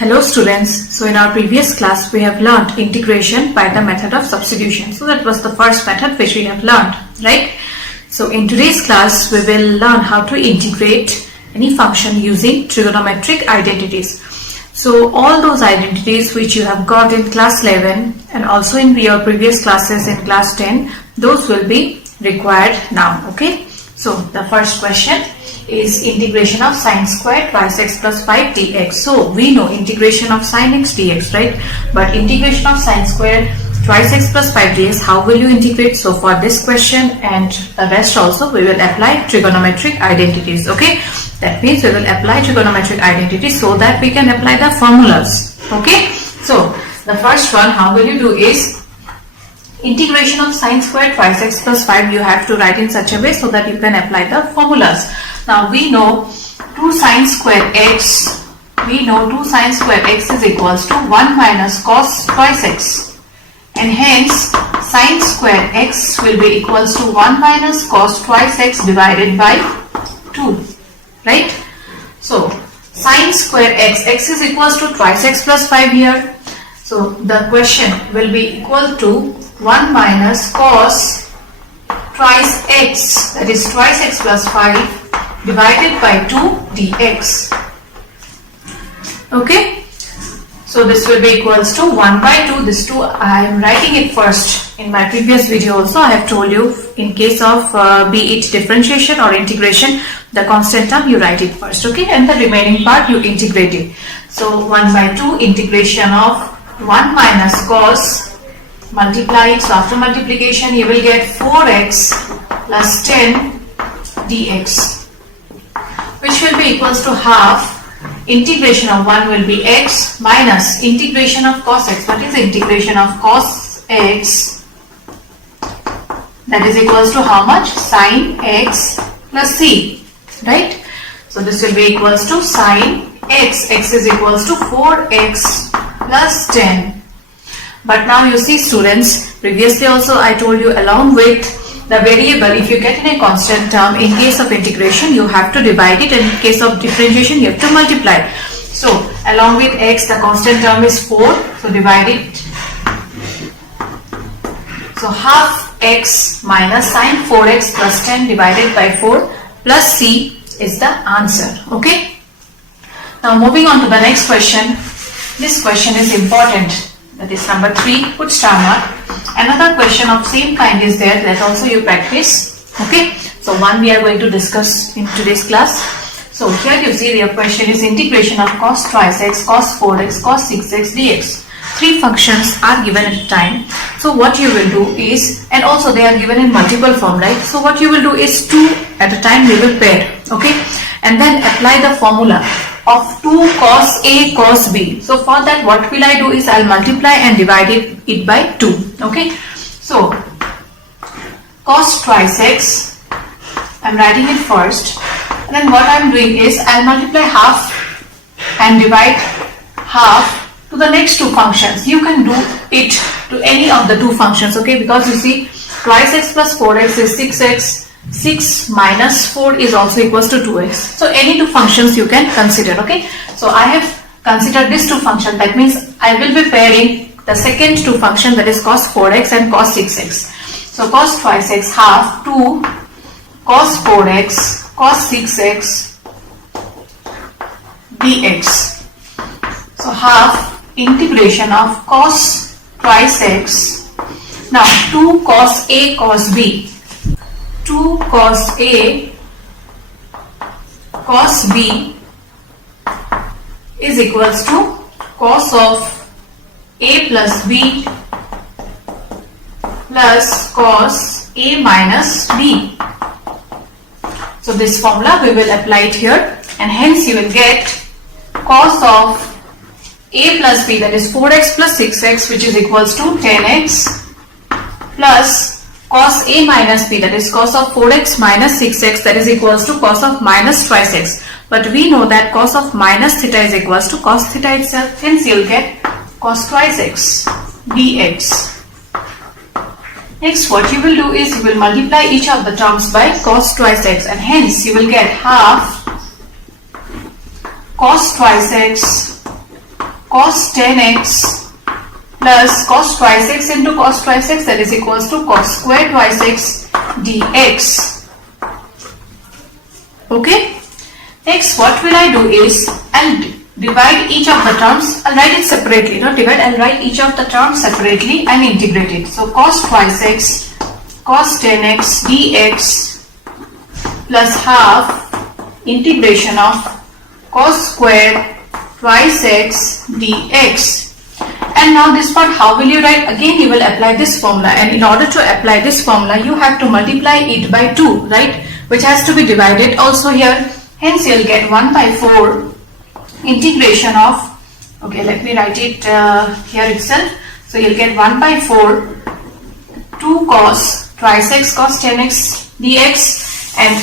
Hello students, so in our previous class we have learned integration by the method of substitution. So that was the first method which we have learned, right? So in today's class we will learn how to integrate any function using trigonometric identities. So all those identities which you have got in class 11 and also in your previous classes in class 10, those will be required now, okay? So the first question is integration of sine squared twice x plus 5 dx. So we know integration of sine x dx, right? But integration of sine squared twice x plus 5 dx, how will you integrate? So for this question and the rest also we will apply trigonometric identities, okay? That means we will apply trigonometric identities so that we can apply the formulas, okay? So the first one, how will you do is integration of sine squared twice x plus 5 you have to write in such a way so that you can apply the formulas. Now we know 2 sine square x, is equals to 1 minus cos twice x, and hence sine square x will be equals to 1 minus cos twice x divided by 2, right? So sine square x is equals to twice x plus 5 here. So the question will be equal to 1 minus cos twice x, that is twice x plus 5 divided by 2 dx. Okay, so this will be equals to 1 by 2. This 2 I am writing it first. In my previous video also I have told you, in case of be it differentiation or integration, the constant term you write it first, okay, and the remaining part you integrate it. So 1 by 2 integration of 1 minus cos, multiply it, so after multiplication you will get 4x plus 10 dx, which will be equals to half. Integration of 1 will be x minus integration of cos x. What is integration of cos x? That is equals to how much? Sin x plus c, right? So this will be equals to sin x. X is equals to 4x plus 10. But now you see students, previously also I told you, along with the variable, if you get in a constant term, in case of integration you have to divide it, and in case of differentiation you have to multiply. So along with x the constant term is 4, so divide it. So half x minus sine 4x plus 10 divided by 4 plus c is the answer, okay? Now moving on to the next question. This question is important. That is number 3, put star mark. Another question of same kind is there, that also you practice, okay? So one we are going to discuss in today's class. So here you see your question is integration of cos twice x, cos 4x, cos 6x dx. 3 functions are given at a time. So what you will do is, and also they are given in multiple form, right? So what you will do is 2 at a time we will pair, okay? And then apply the formula of 2 cos A cos B. So for that what will I do is I'll multiply and divide it by 2, okay? So cos twice x, I'm writing it first, and then what I'm doing is I'll multiply half and divide half to the next 2 functions. You can do it to any of the 2 functions, okay? Because you see twice x plus 4x is 6x, 6 minus 4 is also equals to 2x. So any 2 functions you can consider, okay? So I have considered this 2 function, that means I will be pairing the second 2 function, that is cos 4x and cos 6x. So cos twice x half 2 cos 4x cos 6x dx. So half integration of cos twice x. Now 2 cos A cos B. 2 cos A cos B is equals to cos of A plus B plus cos A minus B. So this formula we will apply it here, and hence you will get cos of A plus B, that is 4x plus 6x, which is equals to 10x, plus cos A minus B, that is cos of 4x minus 6x, that is equals to cos of minus twice x. But we know that cos of minus theta is equals to cos theta itself, hence you will get cos twice x dx. Next what you will do is you will multiply each of the terms by cos twice x, and hence you will get half cos twice x cos 10x plus cos twice x into cos twice x, that is equals to cos square twice x dx. Okay. Next, what will I do is I'll divide each of the terms. I'll write it separately. Not divide. I'll write each of the terms separately and integrate it. So cos twice x cos 10x dx plus half integration of cos square twice x dx. And now this part, how will you write? Again, you will apply this formula, and in order to apply this formula, you have to multiply it by 2, right? Which has to be divided also here. Hence, you'll get 1 by 4 integration of, okay, let me write it here itself. So, you'll get 1 by 4 2 cos twice x cos 10x dx and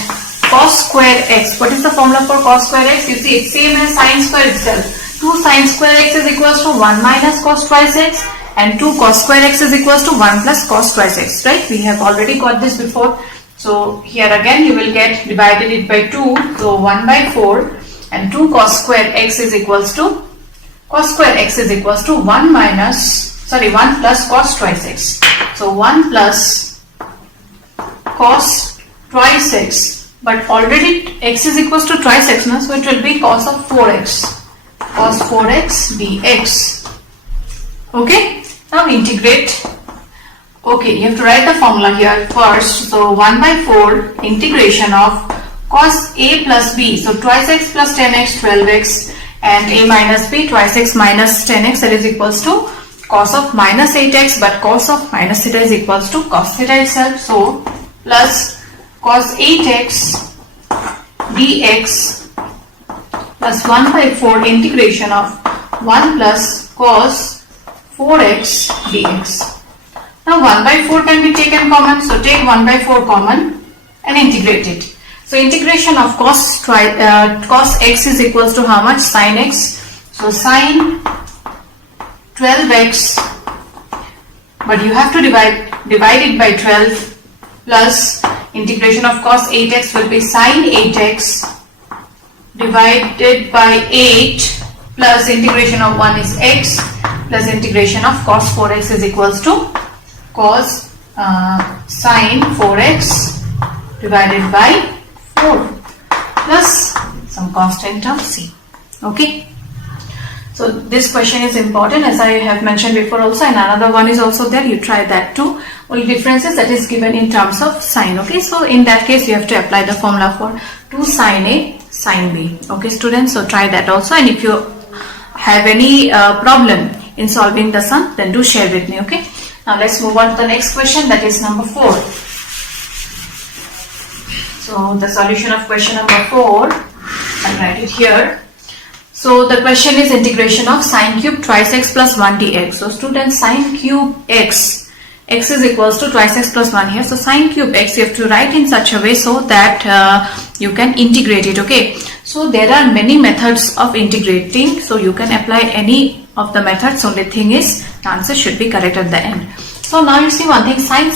cos square x. What is the formula for cos square x? You see, it's same as sine square itself. 2 sine square x is equals to 1 minus cos twice x, and 2 cos square x is equals to 1 plus cos twice x, right? We have already got this before. So here again you will get divided it by 2. So 1 by 4 and 2 cos square x is equals to 1 plus cos twice x. So 1 plus cos twice x, but already x is equals to twice x now, so it will be cos of 4x. Cos 4x dx. Okay, now integrate. Okay, you have to write the formula here first. So 1 by 4 integration of cos a plus b. So twice x plus 10x 12x and a minus b twice x minus 10x, that is equals to cos of minus 8x, but cos of minus theta is equals to cos theta itself. So plus cos 8x dx plus 1 by 4 integration of 1 plus cos 4x dx. Now 1 by 4 can be taken common, so take 1 by 4 common and integrate it. So integration of cos x is equals to how much? Sin x. So sin 12x, but you have to divide it by 12, plus integration of cos 8x will be sin 8x divided by 8 plus integration of 1 is x plus integration of cos 4x is equals to cos sin 4x divided by 4 plus some constant term c. Okay. So this question is important, as I have mentioned before also, and another one is also there. You try that too. Only difference is that is given in terms of sine. Okay. So in that case you have to apply the formula for 2 sin A sin B. Okay students, so try that also, and if you have any problem in solving the sum, then do share with me. Okay. Now let's move on to the next question, that is number 4. So the solution of question number 4, I'll write it here. So the question is integration of sine cube twice x plus 1 dx. So students, sine cube x is equals to twice x plus 1 here. So sine cube x you have to write in such a way so that you can integrate it. Okay. So there are many methods of integrating. So you can apply any of the methods. Only thing is the answer should be correct at the end. So now you see one thing, sine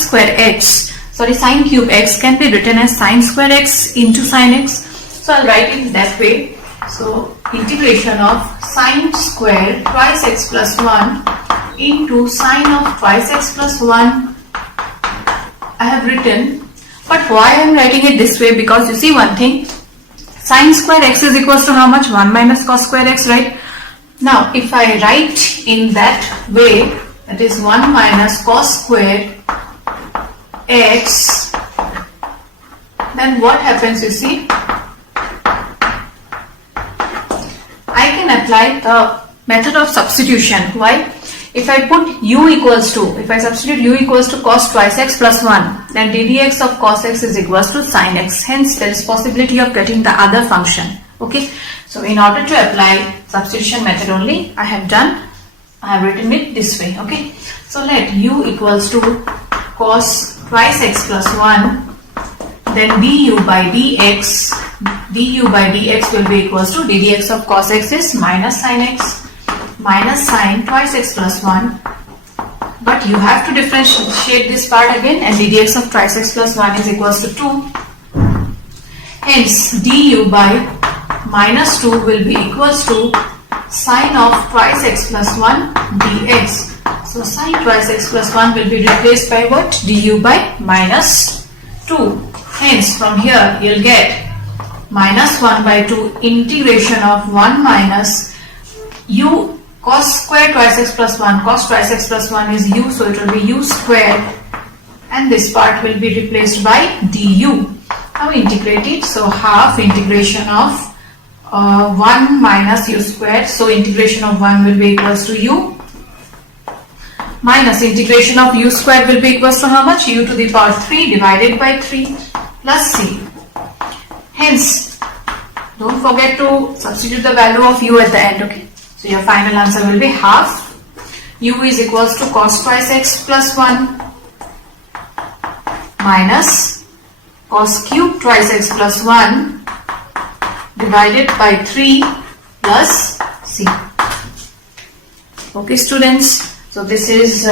cube x can be written as sine square x into sine x. So I'll write it that way. So integration of sine square twice x plus 1 into sine of twice x plus 1 I have written. But why I am writing it this way? Because you see one thing, sine square x is equals to how much? 1 minus cos square x, right? Now if I write in that way, that is 1 minus cos square x, then what happens, you see? I can apply the method of substitution. Why? If I put u equals to, if I substitute u equals to cos twice x plus 1, then ddx of cos x is equals to sin x. Hence, there is possibility of getting the other function. Okay. So, in order to apply substitution method only, I have written it this way. Okay. So, let u equals to cos twice x plus 1, then du by dx will be equals to ddx of cos x is minus sin x minus sin twice x plus 1, but you have to differentiate this part again, and ddx of twice x plus 1 is equals to 2. Hence du by minus 2 will be equals to sine of twice x plus 1 dx. So sine twice x plus 1 will be replaced by what? Du by minus 2. Hence from here you'll get minus 1 by 2 integration of 1 minus u cos square twice x plus 1. Cos twice x plus 1 is u, so it will be u square, and this part will be replaced by du. Now integrate it. So half integration of 1 minus u square. So integration of 1 will be equals to u, minus integration of u square will be equals to how much? U to the power 3 divided by 3 plus c. Hence, don't forget to substitute the value of u at the end, okay? So your final answer will be half. U is equals to cos twice x plus 1 minus cos cube twice x plus 1 divided by 3 plus c. Okay students, so this is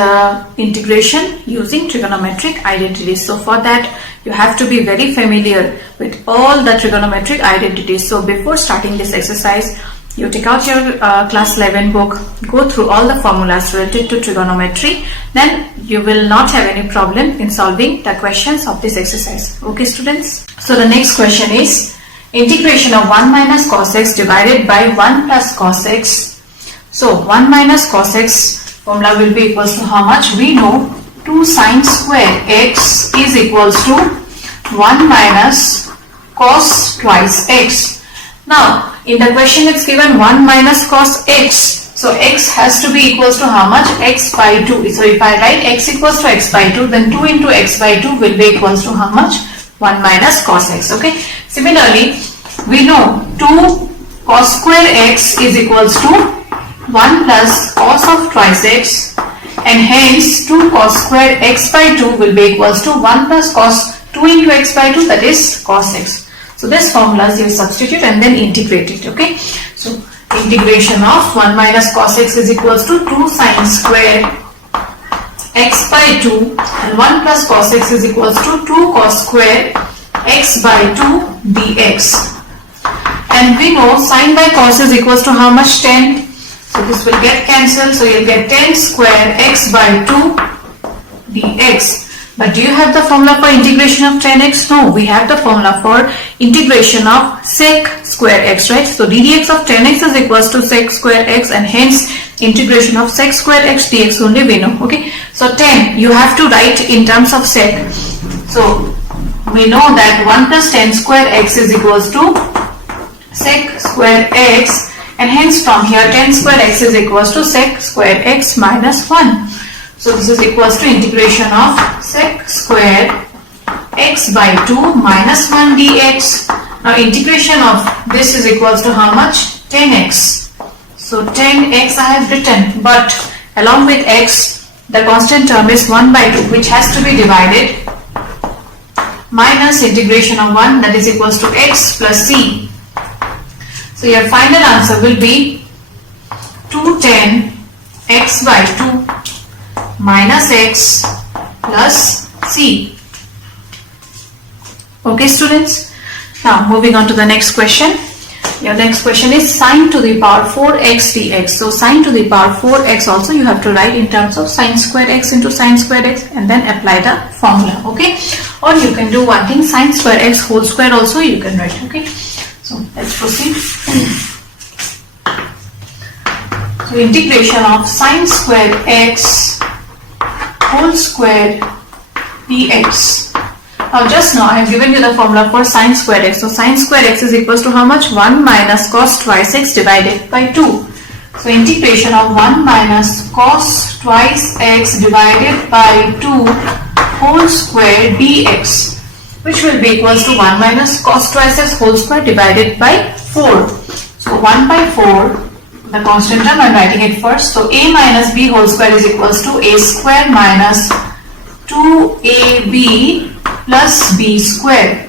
integration using trigonometric identities. So for that you have to be very familiar with all the trigonometric identities. So before starting this exercise, you take out your class 11 book, go through all the formulas related to trigonometry, then you will not have any problem in solving the questions of this exercise. Okay students, so the next question is integration of 1 minus cos x divided by 1 plus cos x. So 1 minus cos x formula will be equals to how much? We know 2 sine square x is equals to 1 minus cos twice x. Now in the question it's given 1 minus cos x. So x has to be equals to how much? X by 2. So if I write x equals to x by 2, then 2 into x by 2 will be equals to how much? 1 minus cos x. Okay. Similarly, we know 2 cos square x is equals to 1 plus cos of twice x, and hence 2 cos square x by 2 will be equals to 1 plus cos 2 into x by 2, that is cos x. So this formulas you substitute and then integrate it. Okay. So integration of 1 minus cos x is equals to 2 sine square x by 2, and 1 plus cos x is equals to 2 cos square x by 2 dx. And we know sine by cos is equals to how much? 10. So this will get cancelled. So you'll get 10 square x by 2 dx. But do you have the formula for integration of 10x? No, we have the formula for integration of sec square x, right? So ddx of 10x is equals to sec square x, and hence integration of sec square x dx only we know. Okay. So 10 you have to write in terms of sec. So we know that 1 plus 10 square x is equals to sec square x, and hence from here 10 square x is equals to sec square x minus 1. So this is equals to integration of sec square x by 2 minus 1 dx. Now integration of this is equals to how much? 10x. So 10x I have written, but along with x the constant term is 1 by 2, which has to be divided, minus integration of 1, that is equals to x plus c. So your final answer will be 210 x by 2 minus x plus c. Okay students, now moving on to the next question. Your next question is sine to the power 4x dx. So sine to the power 4x also you have to write in terms of sine square x into sine square x, and then apply the formula. Okay, or you can do one thing, sine square x whole square also you can write. Okay, so let's proceed. So integration of sine square x whole square dx. Now just now I have given you the formula for sine square x. So sine square x is equals to how much? 1 minus cos twice x divided by 2. So integration of 1 minus cos twice x divided by 2 whole square dx, which will be equals to 1 minus cos twice x whole square divided by 4. So 1 by 4, the constant term I am writing it first. So a minus b whole square is equals to a square minus 2ab plus b square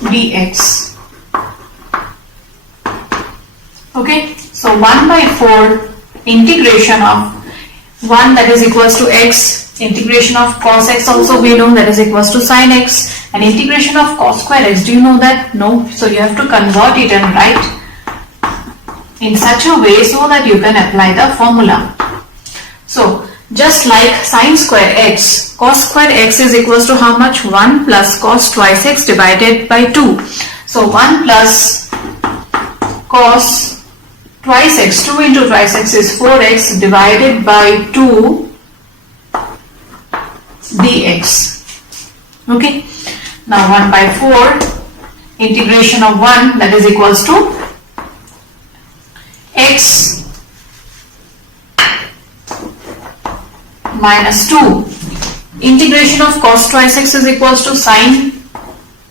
dx. Okay, so 1 by 4 integration of 1, that is equals to x, integration of cos x also we know, that is equals to sin x, and integration of cos square x, do you know that? No, so you have to convert it and write in such a way so that you can apply the formula. So just like sine square x, cos square x is equals to how much? 1 plus cos twice x divided by 2. So 1 plus cos twice x, 2 into twice x is 4x divided by 2 dx. Okay. Now 1 by 4, integration of 1, that is equals to x minus 2. Integration of cos twice x is equals to sine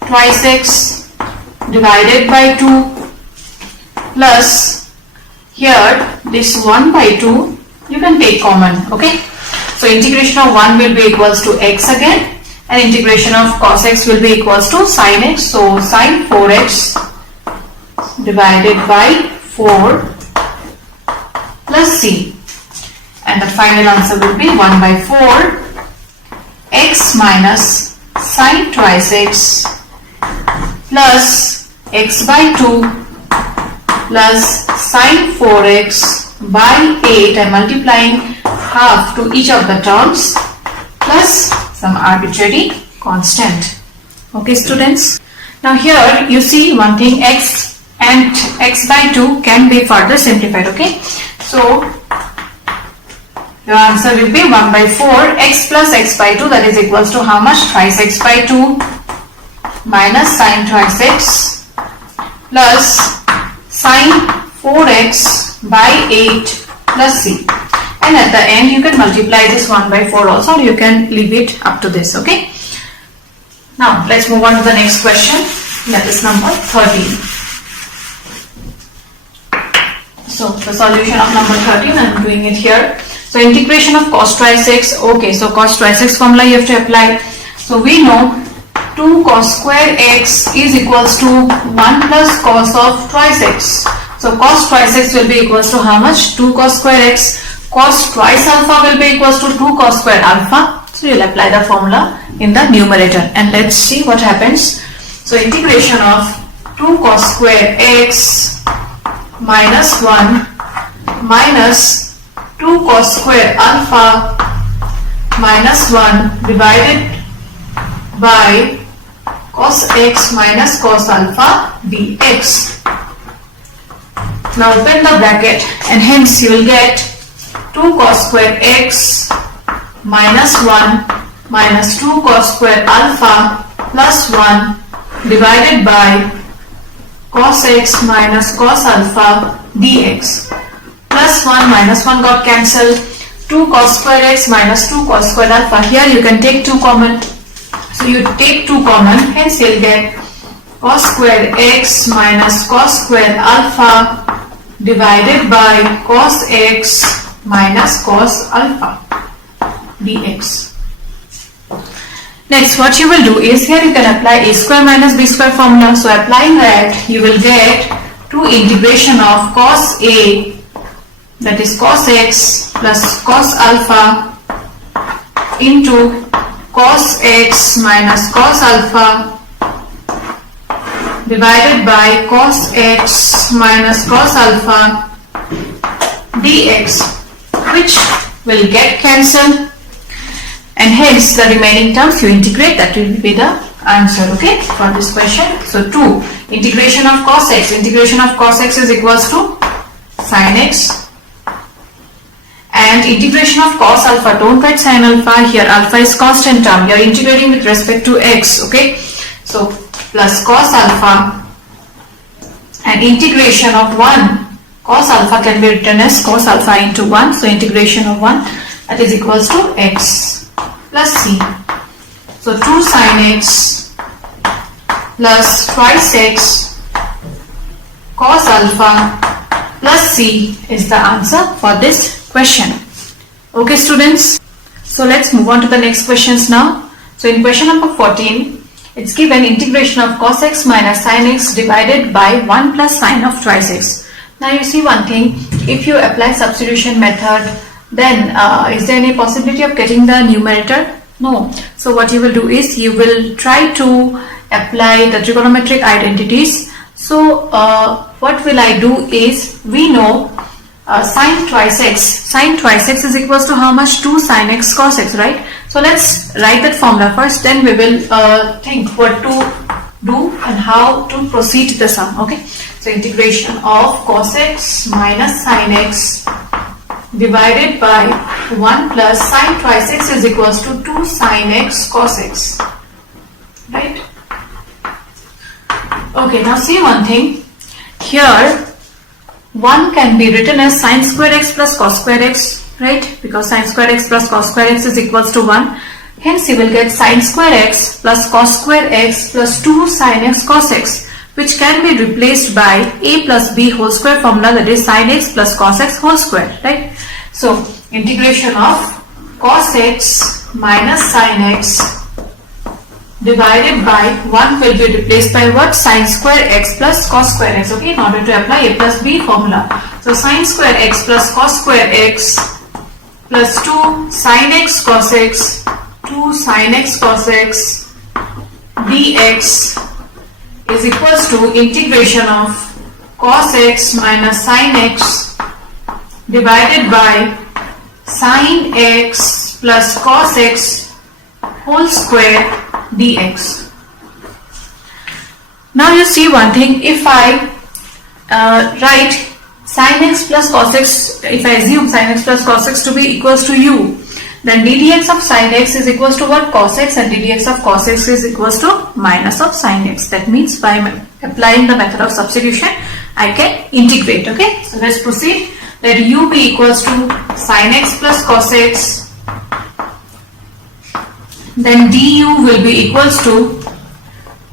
twice x divided by 2 plus here this 1 by 2 you can take common. Okay. So integration of 1 will be equals to x again, and integration of cos x will be equals to sin x. So sin 4x divided by 4 plus c, and the final answer will be 1 by 4 x minus sin twice x plus x by 2 plus sin 4x by 8. I am multiplying half to each of the terms plus some arbitrary constant. Okay students, now here you see one thing, x and x by 2 can be further simplified. Okay, so your answer will be 1 by 4 x plus x by 2, that is equals to how much? Thrice x by 2 minus sin twice x plus sin 4x by 8 plus c. And at the end you can multiply this 1 by 4 also, or you can leave it up to this. Okay. Now let's move on to the next question, that is number 13. So the solution of number 13, I am doing it here. So integration of cos twice x. Okay, so cos twice x formula you have to apply. So we know 2 cos square x is equals to 1 plus cos of twice x. So cos twice x will be equals to how much? 2 cos square x. Cos twice alpha will be equals to 2 cos square alpha. So you will apply the formula in the numerator, and let's see what happens. So integration of 2 cos square x minus 1 minus 2 cos square alpha minus 1 divided by cos x minus cos alpha dx. Now open the bracket, and hence you will get 2 cos square x minus 1 minus 2 cos square alpha plus 1 divided by cos x minus cos alpha dx. Plus 1 minus 1 got cancelled. 2 cos square x minus 2 cos square alpha. Here you can take 2 common. So you take 2 common, hence you will get cos square x minus cos square alpha divided by cos x minus cos alpha dx. Next, what you will do is, here you can apply a square minus b square formula. So applying that, you will get 2 integration of cos a, that is cos x plus cos alpha into cos x minus cos alpha divided by cos x minus cos alpha dx, which will get cancelled, and hence the remaining terms you integrate, that will be the answer. Okay, for this question. So 2 integration of cos x, integration of cos x is equals to sin x, and integration of cos alpha, don't write sin alpha here, alpha is constant term, you are integrating with respect to x. Okay, so plus cos alpha, and integration of 1 cos alpha can be written as cos alpha into 1, so integration of 1, that is equals to x plus c. So 2 sin x plus twice x cos alpha plus c is the answer for this question. Okay students, so let's move on to the next questions now. So in question number 14, it's given integration of cos x minus sin x divided by 1 plus sine of twice x. Now you see one thing, if you apply substitution method, then is there any possibility of getting the numerator? No. So what you will do is, you will try to apply the trigonometric identities. So what will I do is, we know sine twice x is equals to how much? 2 sine x cos x, right? So let's write that formula first, then we will think what to do and how to proceed the sum. Okay, so integration of cos x minus sine x divided by 1 plus sine twice x is equals to 2 sine x cos x, right? Okay, now see one thing here. 1 can be written as sine square x plus cos square x, right? Because sine square x plus cos square x is equals to 1. Hence you will get sine square x plus cos square x plus 2 sine x cos x, which can be replaced by a plus b whole square formula, that is sine x plus cos x whole square, right? So integration of cos x minus sine x divided by 1 will be replaced by what? Sine square x plus cos square x, okay, in order to apply a plus b formula. So sine square x plus cos square x plus 2 sine x cos x, 2 sine x cos x dx is equals to integration of cos x minus sine x divided by sine x plus cos x whole square dx. Now you see one thing, if I write sin x plus cos x, if I assume sin x plus cos x to be equals to u, then ddx of sin x is equals to what? Cos x, and ddx of cos x is equals to minus of sin x. That means by applying the method of substitution, I can integrate. Okay, so let's proceed. Let u be equals to sin x plus cos x, then du will be equals to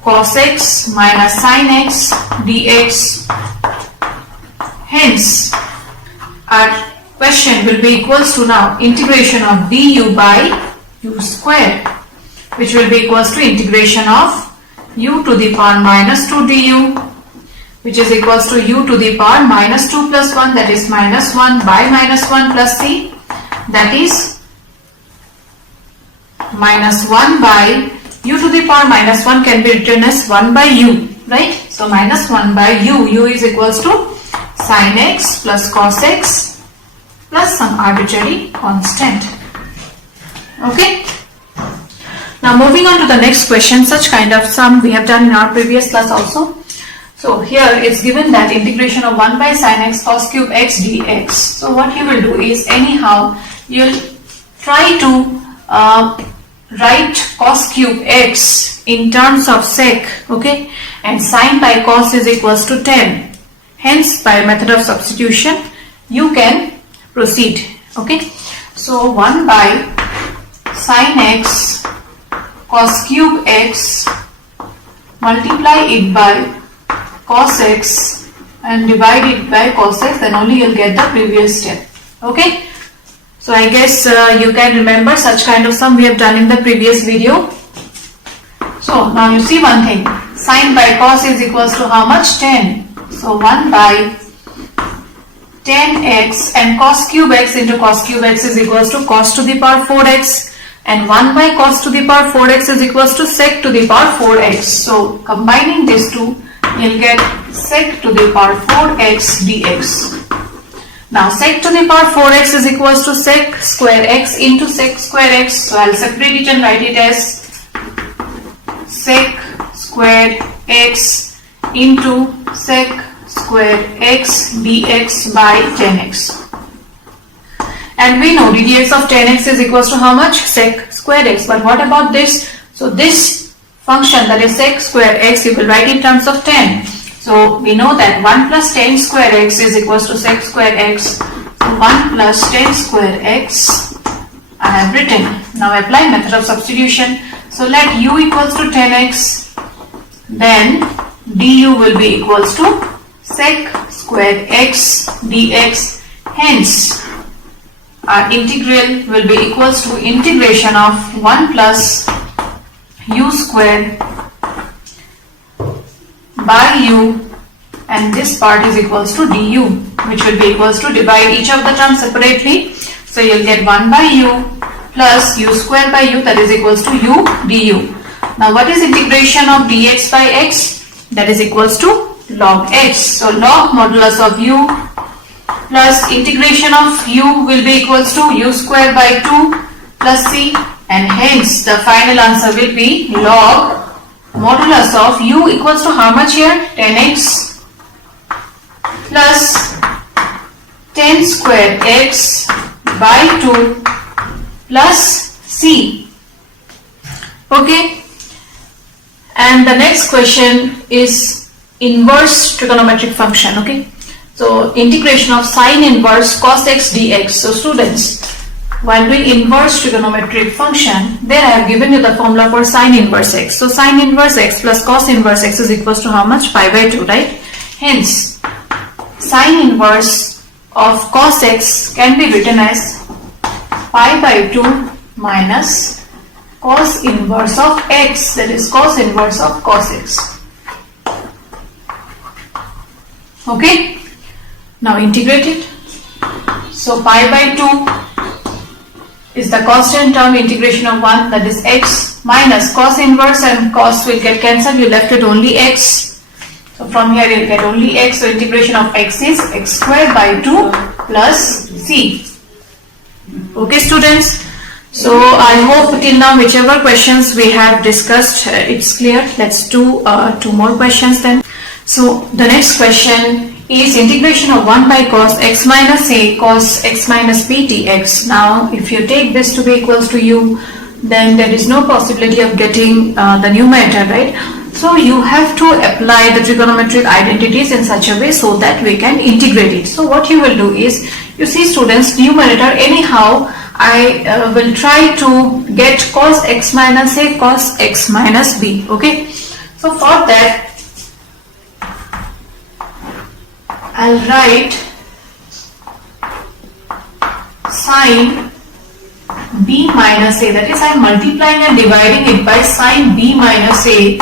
cos x minus sin x dx. Hence our question will be equals to now integration of du by u square, which will be equals to integration of u to the power minus 2 du, which is equals to u to the power minus 2 plus 1, that is minus 1 by minus 1 plus c, that is minus 1 by u to the power minus 1 can be written as 1 by u, right? So minus 1 by u is equals to sin x plus cos x plus some arbitrary constant. Okay. Now moving on to the next question, such kind of sum we have done in our previous class also. So here it's given that integration of 1 by sin x cos cube x dx. So what you will do is, anyhow you'll try to write cos cube x in terms of sec, okay, and sin by cos is equals to 10. Hence by method of substitution you can proceed. Okay, so 1 by sin x cos cube x, multiply it by cos x and divide it by cos x, then only you'll get the previous step. Okay, so I guess you can remember such kind of sum we have done in the previous video. So now you see one thing, sin by cos is equals to how much? 10. So 1 by 10x, and cos cube x into cos cube x is equals to cos to the power 4x, and 1 by cos to the power 4x is equals to sec to the power 4x. So combining these two, you'll get sec to the power 4x dx. Now sec to the power 4x is equals to sec square x into sec square x. So I'll separate it and write it as sec square x into sec square x dx by 10x. And we know ddx of 10x is equals to how much? Sec square x. But what about this? So this function, that is sec square x, you will write in terms of 10. So we know that 1 plus 10 square x is equals to sec square x. So 1 plus 10 square x I have written. Now apply method of substitution. So let u equals to 10x, then du will be equals to sec square x dx. Hence our integral will be equals to integration of 1 plus u square by u, and this part is equals to du, which will be equals to divide each of the terms separately. So you'll get 1 by u plus u square by u, that is equals to u du. Now what is integration of dx by x? That is equals to log x. So log modulus of u plus integration of u will be equals to u square by 2 plus c, and hence the final answer will be log modulus of u equals to how much here? 10x plus 10 square x by 2 plus c. Okay, and the next question is inverse trigonometric function. Okay, so integration of sine inverse cos x dx. So students, while doing inverse trigonometric function, there I have given you the formula for sine inverse x. So sine inverse x plus cos inverse x is equals to how much? Pi by 2, right? Hence sine inverse of cos x can be written as pi by 2 minus cos inverse of x, that is cos inverse of cos x. Okay, now integrate it. So pi by 2 is the constant term, integration of 1, that is x, minus cos inverse, and cos will get cancelled, you left it only x. So from here you will get only x, so integration of x is x square by 2 plus c. Okay students, so I hope till now whichever questions we have discussed, it's clear. Let's do 2 more questions then. So the next question is integration of 1 by cos x minus a cos x minus b dx. Now if you take this to be equals to u, then there is no possibility of getting the numerator, right? So you have to apply the trigonometric identities in such a way so that we can integrate it. So what you will do is, you see students, numerator anyhow I will try to get cos x minus a cos x minus b. Okay, so for that I'll write sine b minus a, that is I am multiplying and dividing it by sine b minus a.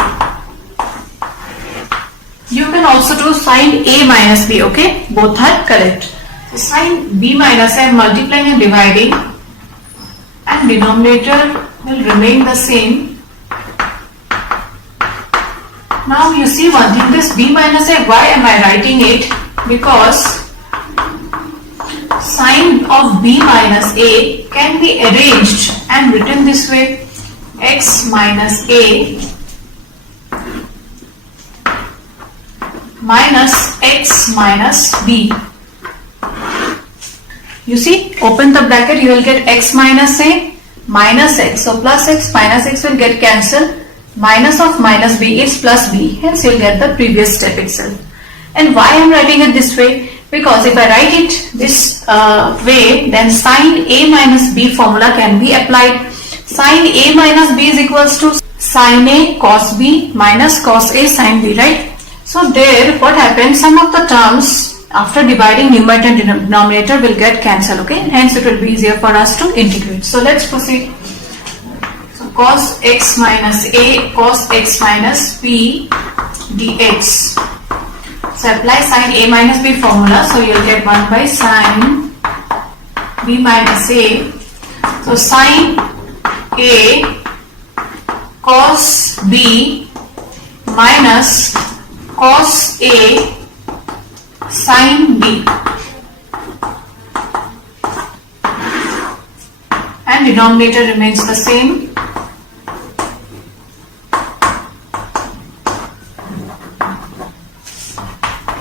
You can also do sine a minus b, okay, both are correct. So sine b minus a I am multiplying and dividing, and denominator will remain the same. Now you see one thing, this b minus a, why am I writing it? Because sine of b minus a can be arranged and written this way, x minus a minus x minus b. You see, open the bracket, you will get x minus a minus x, so plus x minus x will get cancelled, minus of minus b is plus b, hence you will get the previous step itself. And why I am writing it this way? Because if I write it this way, then sine a minus b formula can be applied. Sine a minus b is equals to sine a cos b minus cos a sine b, right? So there what happens, some of the terms after dividing numerator and denominator will get cancelled, okay? Hence it will be easier for us to integrate. So let's proceed. So cos x minus a cos x minus b dx. So apply sine a minus b formula, so you will get 1 by sine b minus a. So sine a cos b minus cos a sine b, and denominator remains the same.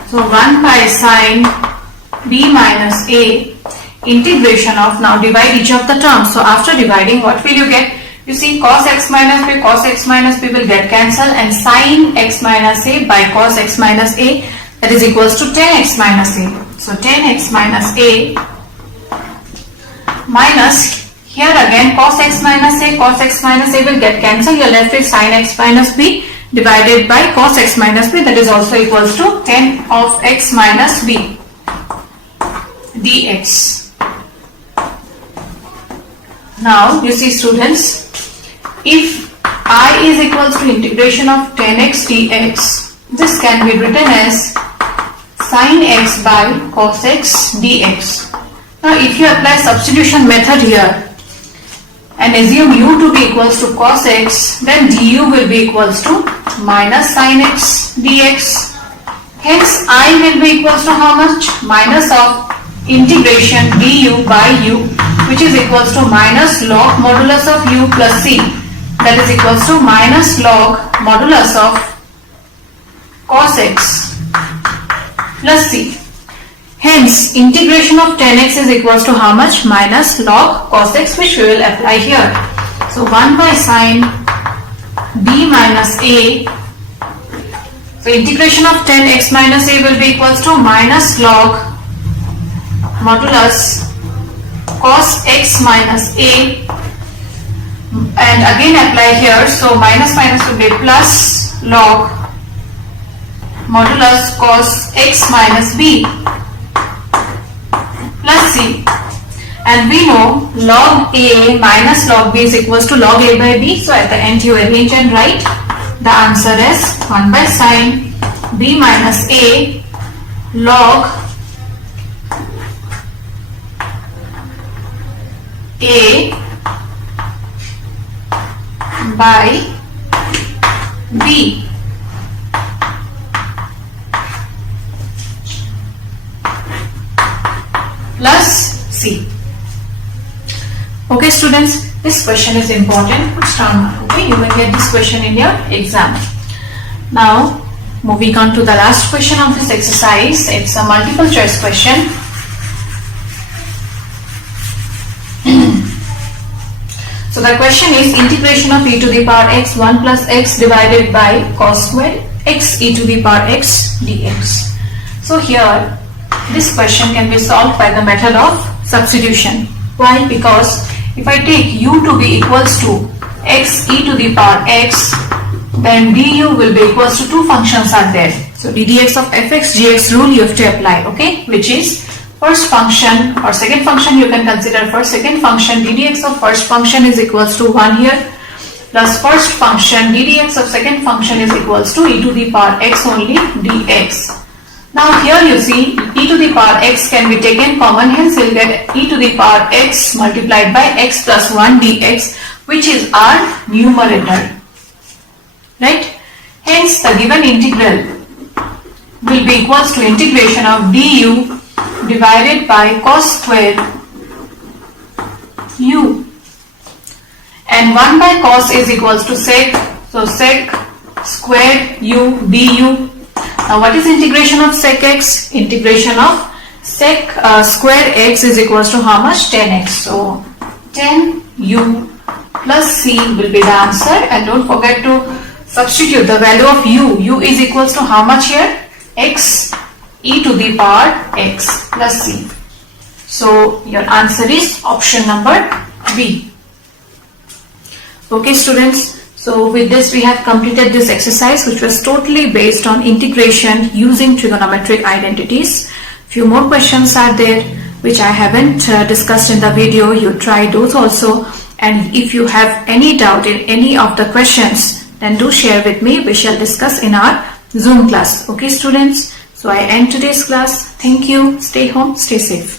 So 1 by sine b minus a, integration of, now divide each of the terms. So after dividing, what will you get? You see cos x minus b will get cancelled, and sine x minus a by cos x minus a, that is equals to 10x minus a. So 10x minus a minus, here again cos x minus a will get cancelled, you are left with sine x minus b divided by cos x minus b, that is also equals to 10 of x minus b dx. Now you see students, if I is equals to integration of 10x dx, this can be written as sin x by cos x dx. Now if you apply substitution method here and assume u to be equals to cos x, then du will be equals to minus sin x dx. Hence, I will be equals to how much? Minus of integration du by u, which is equals to minus log modulus of u plus c. That is equals to minus log modulus of cos x plus c. Hence, integration of tan x is equals to how much? Minus log cos x, which we will apply here. So 1 by sine b minus a. So integration of tan x minus a will be equals to minus log modulus cos x minus a, and again apply here. So minus minus will be plus log modulus cos x minus b plus c, and we know log a minus log b is equals to log a by b. So at the end you arrange and write. The answer is 1 by sine b minus a log a by b plus c. Okay students, this question is important. Put star mark. Okay, you will get this question in your exam. Now moving on to the last question of this exercise. It's a multiple choice question. So the question is integration of e to the power x 1 plus x divided by cos square x e to the power x dx. So here this question can be solved by the method of substitution. Why? Because if I take u to be equals to x e to the power x, then du will be equals to two functions are there. So ddx of fx gx rule you have to apply, okay, which is first function or second function you can consider first. Second function ddx of first function is equals to 1 here, plus first function ddx of second function is equals to e to the power x only dx. Now here you see e to the power x can be taken common, hence you will get e to the power x multiplied by x plus 1 dx, which is our numerator, right? Hence the given integral will be equals to integration of du divided by cos square u, and 1 by cos is equals to sec, so sec square u du. Now what is integration of sec x? Integration of sec square x is equals to how much? Tan x. So tan u plus c will be the answer, and don't forget to substitute the value of u. U is equals to how much here? X e to the power x plus c. So your answer is option number B. Okay students, so with this we have completed this exercise, which was totally based on integration using trigonometric identities. Few more questions are there which I haven't discussed in the video. You try those also, and if you have any doubt in any of the questions, then do share with me. We shall discuss in our Zoom class. Okay students, so I end today's class. Thank you. Stay home, stay safe.